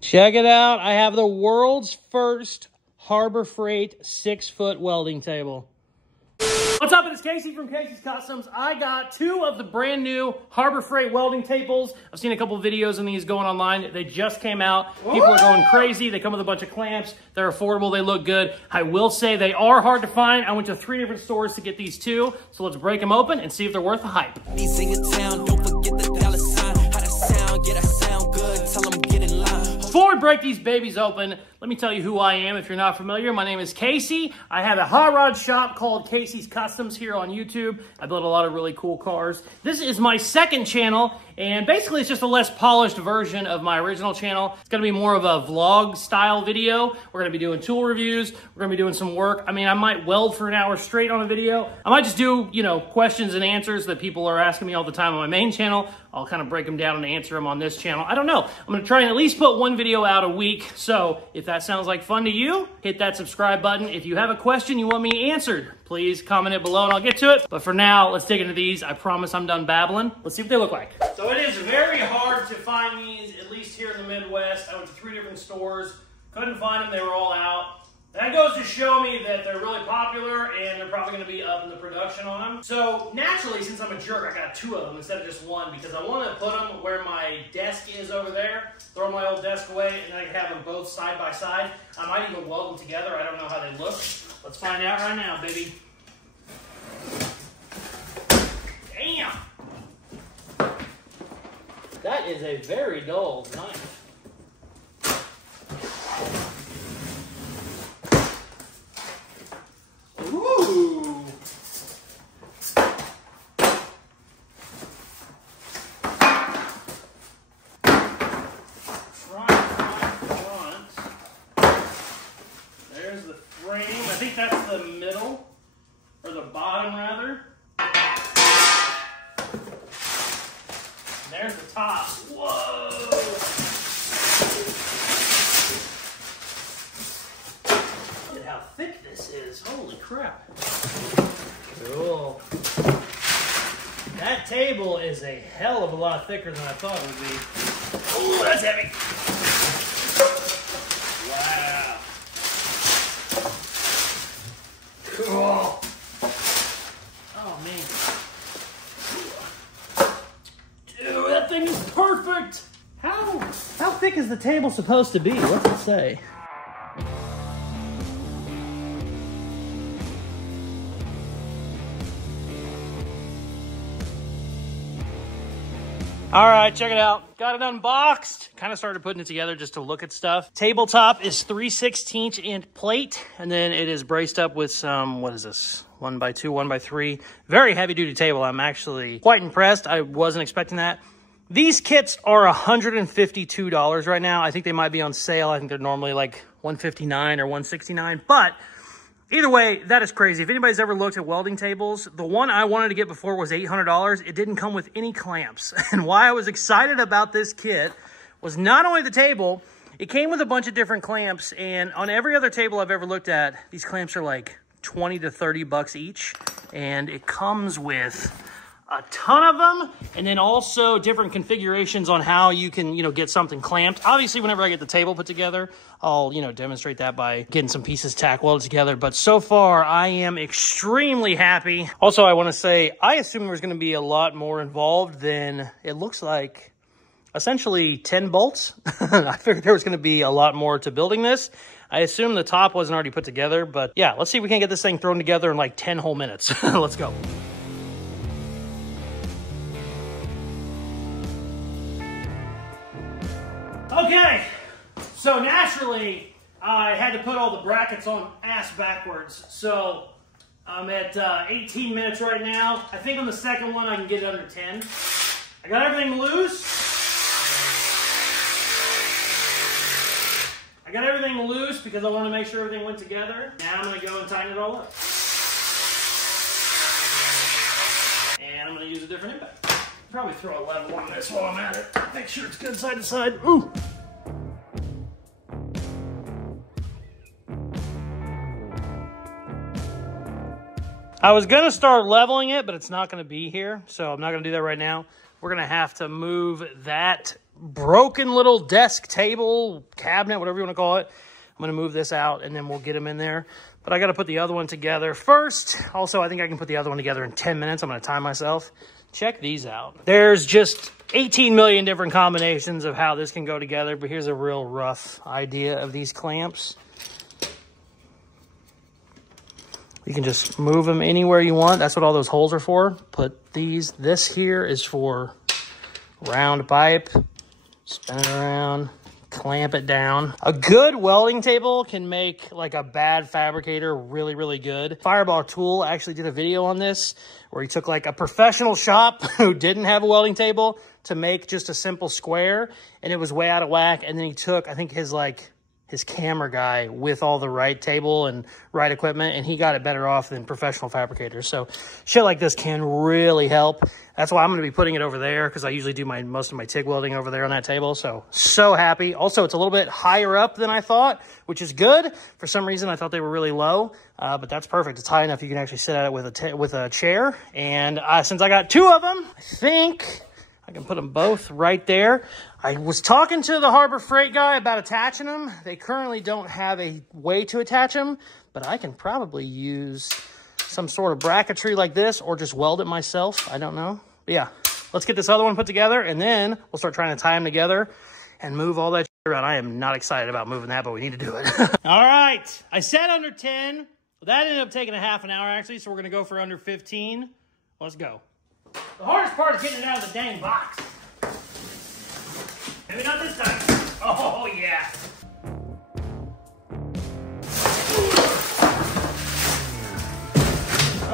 Check it out. I have the world's first Harbor Freight 6-foot welding table. What's up? It's Casey from Caseyscustoms. I got 2 of the brand new Harbor Freight welding tables. I've seen a couple videos on these going online. They just came out. People are going crazy. They come with a bunch of clamps. They're affordable. They look good. I will say they are hard to find. I went to 3 different stores to get these 2. So let's break them open and see if they're worth the hype. Before we break these babies open, let me tell you who I am if you're not familiar. My name is Casey. I have a hot rod shop called Caseyscustoms here on YouTube. I build a lot of really cool cars. This is my second channel, and basically it's just a less polished version of my original channel. It's gonna be more of a vlog style video. We're gonna be doing tool reviews. We're gonna be doing some work. I mean, I might weld for an hour straight on a video. I might just do, you know, questions and answers that people are asking me all the time on my main channel. I'll kind of break them down and answer them on this channel. I don't know. I'm gonna try and at least put 1 video out a week. So if that sounds like fun to you, hit that subscribe button. If you have a question you want me answered, please comment it below and I'll get to it. But for now, let's dig into these. I promise I'm done babbling. Let's see what they look like. So it is very hard to find these, at least here in the Midwest. I went to 3 different stores, couldn't find them, they were all out. That goes to show me that they're really popular and they're probably gonna be up in the production on them. So naturally, since I'm a jerk, I got 2 of them instead of just 1 because I wanna put them where my desk is over there, throw my old desk away, and I can have them both side by side. I might even weld them together. I don't know how they look. Let's find out right now, baby. Damn! That is a very dull knife. Ooh! Front. There's the frame. I think that's the middle, or the bottom rather. There's the top. Whoa! Look at how thick this is. Holy crap. Cool. That table is a hell of a lot thicker than I thought it would be. Oh, that's heavy. Wow. Cool. Oh, man. Dude, that thing is perfect. How thick is the table supposed to be? What's it say? All right, check it out. Got it unboxed. Kind of started putting it together just to look at stuff. Tabletop is 3/16 inch plate, and then it is braced up with some, what is this? 1x2, 1x3. Very heavy duty table. I'm actually quite impressed. I wasn't expecting that. These kits are $152 right now. I think they might be on sale. I think they're normally like $159 or $169, but either way, that is crazy. If anybody's ever looked at welding tables, the one I wanted to get before was $800. It didn't come with any clamps. And why I was excited about this kit was not only the table, it came with a bunch of different clamps. And on every other table I've ever looked at, these clamps are like 20 to 30 bucks each. And it comes with a ton of them, and then also different configurations on how you can, you know, get something clamped. Obviously, whenever I get the table put together, I'll, you know, demonstrate that by getting some pieces tack welded together. But so far, I am extremely happy. Also, I want to say, I assume there's going to be a lot more involved than it looks like. Essentially 10 bolts. I figured there was going to be a lot more to building this. I assume the top wasn't already put together, but yeah, let's see if we can get this thing thrown together in like 10 whole minutes. Let's go. Okay, so naturally, I had to put all the brackets on ass backwards. So I'm at 18 minutes right now. I think on the second one, I can get it under 10. I got everything loose. I got everything loose because I want to make sure everything went together. Now I'm going to go and tighten it all up. And I'm going to use a different impact. Probably throw a level on this while I'm at it. Make sure it's good side to side. Ooh. I was going to start leveling it, but it's not going to be here. So I'm not going to do that right now. We're going to have to move that broken little desk, table, cabinet, whatever you want to call it. I'm going to move this out and then we'll get them in there. But I got to put the other one together first. Also, I think I can put the other one together in 10 minutes. I'm going to time myself. Check these out. There's just 18 million different combinations of how this can go together, but here's a real rough idea of these clamps. You can just move them anywhere you want. That's what all those holes are for. Put these, this here is for round pipe. Spin it around, clamp it down. A good welding table can make like a bad fabricator really, really good. Fireball Tool actually did a video on this where he took like a professional shop who didn't have a welding table to make just a simple square, and it was way out of whack. And then he took, I think his camera guy with all the right table and right equipment, and he got it better off than professional fabricators. So shit like this can really help. That's why I'm going to be putting it over there, because I usually do most of my TIG welding over there on that table. So happy. Also, it's a little bit higher up than I thought, which is good. For some reason, I thought they were really low, but that's perfect. It's high enough you can actually sit at it with a chair. And since I got two of them, I think I can put them both right there. I was talking to the Harbor Freight guy about attaching them. They currently don't have a way to attach them, but I can probably use some sort of bracketry like this or just weld it myself. I don't know. But yeah, let's get this other one put together, and then we'll start trying to tie them together and move all that shit around. I am not excited about moving that, but we need to do it. All right. I said under 10. That ended up taking a half an hour, actually, so we're going to go for under 15. Let's go. The hardest part is getting it out of the dang box. Maybe not this time. Oh, yeah.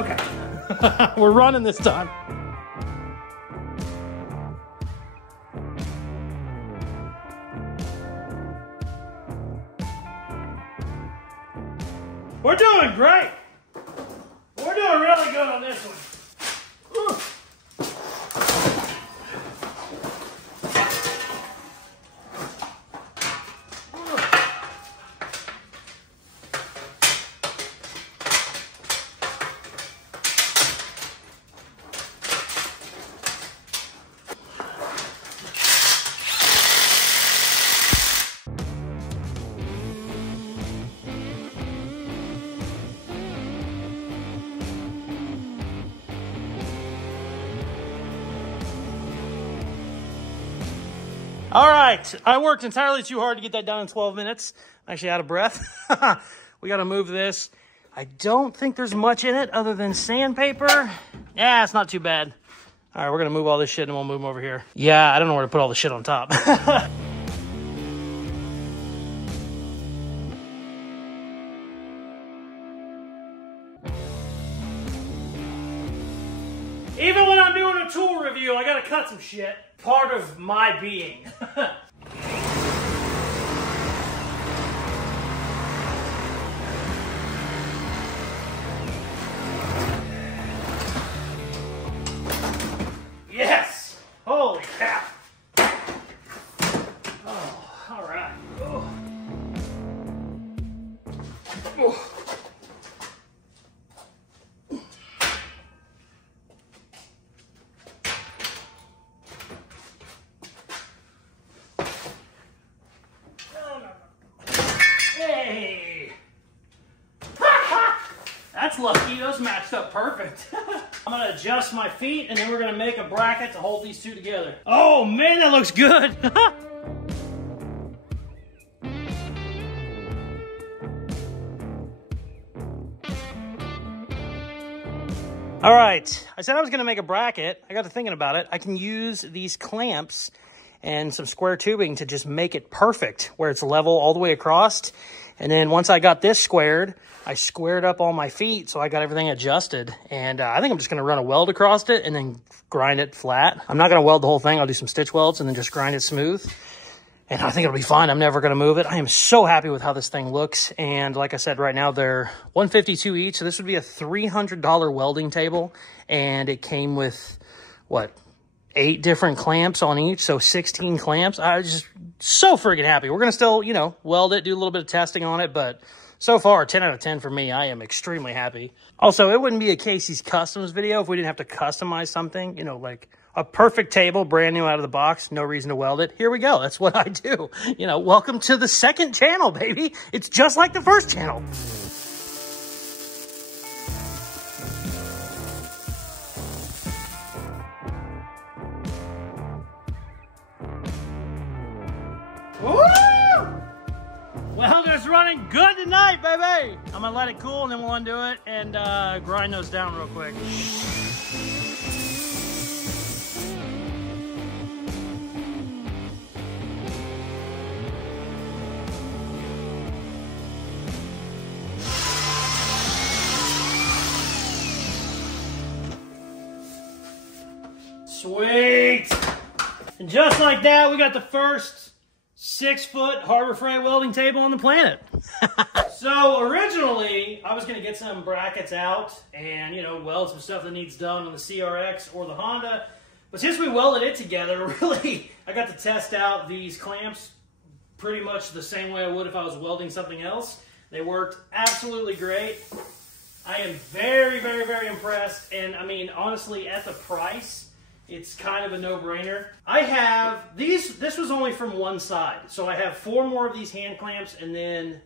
Okay. We're running this time. We're doing great. We're doing really good on this one. Whew. All right, I worked entirely too hard to get that done in 12 minutes. I'm actually out of breath. We got to move this. I don't think there's much in it other than sandpaper. Yeah, it's not too bad. All right, we're going to move all this shit and we'll move them over here. Yeah, I don't know where to put all the shit on top. Even when I'm doing a tool review, I got to cut some shit. Part of my being. Yes! Holy cow! Oh, all right. Oh. Oh. Hey! That's lucky. Those matched up perfect. I'm going to adjust my feet, and then we're going to make a bracket to hold these two together. Oh, man, that looks good. All right. I said I was going to make a bracket. I got to thinking about it. I can use these clamps and some square tubing to just make it perfect where it's level all the way across. And then once I got this squared, I squared up all my feet, so I got everything adjusted. And I think I'm just going to run a weld across it and then grind it flat. I'm not going to weld the whole thing. I'll do some stitch welds and then just grind it smooth. And I think it'll be fine. I'm never going to move it. I am so happy with how this thing looks. And like I said, right now they're $152 each. So this would be a $300 welding table. And it came with, what, 8 different clamps on each, so 16 clamps. I was just so freaking happy. We're going to still, weld it, do a little bit of testing on it, but so far, 10 out of 10 for me. I am extremely happy. Also, it wouldn't be a Caseyscustoms video if we didn't have to customize something, like a perfect table, brand new out of the box, no reason to weld it. Here we go. That's what I do. You know, welcome to the second channel, baby. It's just like the first channel. Woo! Welder's running good tonight, baby. I'm gonna let it cool and then we'll undo it and grind those down real quick. Sweet! And just like that, we got the first 6-foot Harbor Freight welding table on the planet. So originally, I was gonna get some brackets out and, you know, weld some stuff that needs done on the CRX or the Honda. But since we welded it together, really, I got to test out these clamps pretty much the same way I would if I was welding something else. They worked absolutely great. I am very, very, very impressed. And I mean, honestly, at the price, it's kind of a no-brainer. I have these, this was only from one side. So I have 4 more of these hand clamps and then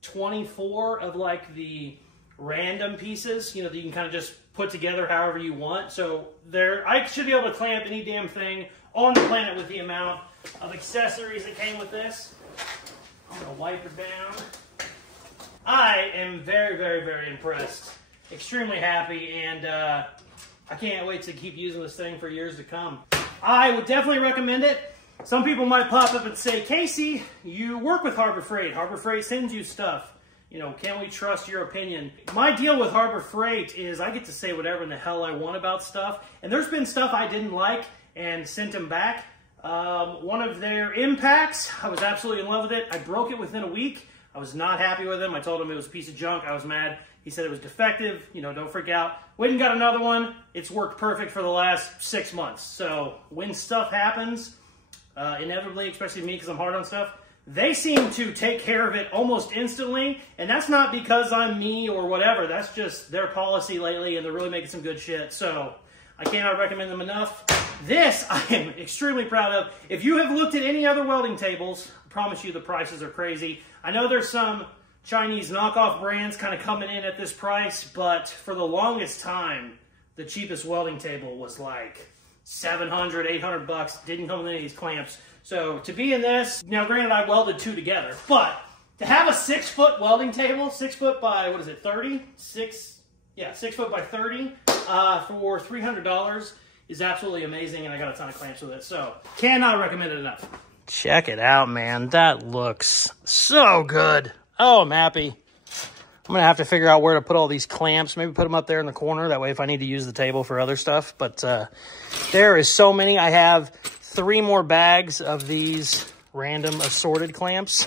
24 of like the random pieces, you know, that you can kind of just put together however you want. So there, I should be able to clamp any damn thing on the planet with the amount of accessories that came with this. I'm gonna wipe it down. I am very, very, very impressed. Extremely happy, and I can't wait to keep using this thing for years to come. I would definitely recommend it. Some people might pop up and say, Casey, you work with Harbor Freight. Harbor Freight sends you stuff. You know, can we trust your opinion? My deal with Harbor Freight is I get to say whatever in the hell I want about stuff. And there's been stuff I didn't like and sent them back. One of their impacts, I was absolutely in love with it. I broke it within a week. I was not happy with him. I told him it was a piece of junk. I was mad. He said it was defective. You know, don't freak out. Went and got another one. It's worked perfect for the last 6 months. So when stuff happens, inevitably, especially me because I'm hard on stuff, they seem to take care of it almost instantly. And that's not because I'm me or whatever. That's just their policy lately, and they're really making some good shit. So I cannot recommend them enough. This I am extremely proud of. If you have looked at any other welding tables, I promise you the prices are crazy. I know there's some Chinese knockoff brands kind of coming in at this price, but for the longest time, the cheapest welding table was like $700, $800, didn't come with any of these clamps. So to be in this, now granted I welded 2 together, but to have a 6-foot welding table, 6 foot by, what is it, 30? 6 foot by 30 for $300 is absolutely amazing, and I got a ton of clamps with it, so cannot recommend it enough. Check it out, man. That looks so good. Oh, I'm happy. I'm going to have to figure out where to put all these clamps. Maybe put them up there in the corner. That way if I need to use the table for other stuff. But there is so many. I have 3 more bags of these random assorted clamps.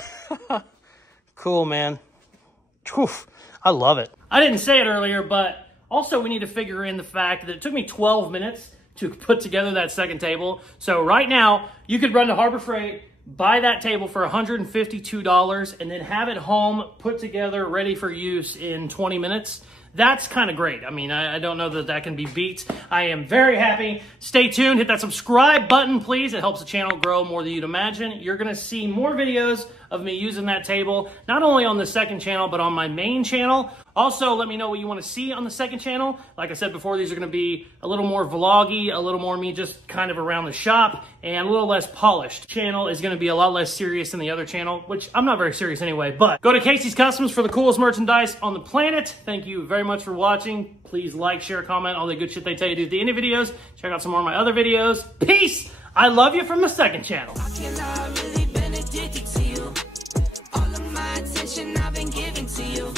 Cool, man. Oof, I love it. I didn't say it earlier, but also we need to figure in the fact that it took me 12 minutes to put together that second table. So right now, you could run to Harbor Freight, buy that table for $152, and then have it home, put together, ready for use in 20 minutes. That's kind of great. I mean, I don't know that that can be beat. I am very happy. Stay tuned. Hit that subscribe button, please. It helps the channel grow more than you'd imagine. You're going to see more videos of me using that table, not only on the second channel, but on my main channel. Also, let me know what you want to see on the second channel. Like I said before, these are going to be a little more vloggy, a little more me just kind of around the shop, and a little less polished. Channel is going to be a lot less serious than the other channel, which I'm not very serious anyway, but go to Caseyscustoms for the coolest merchandise on the planet. Thank you very much for watching. Please like, share, comment, all the good shit they tell you to do at the end of videos. Check out some more of my other videos. Peace! I love you from the second channel. All of my attention I've been giving to you.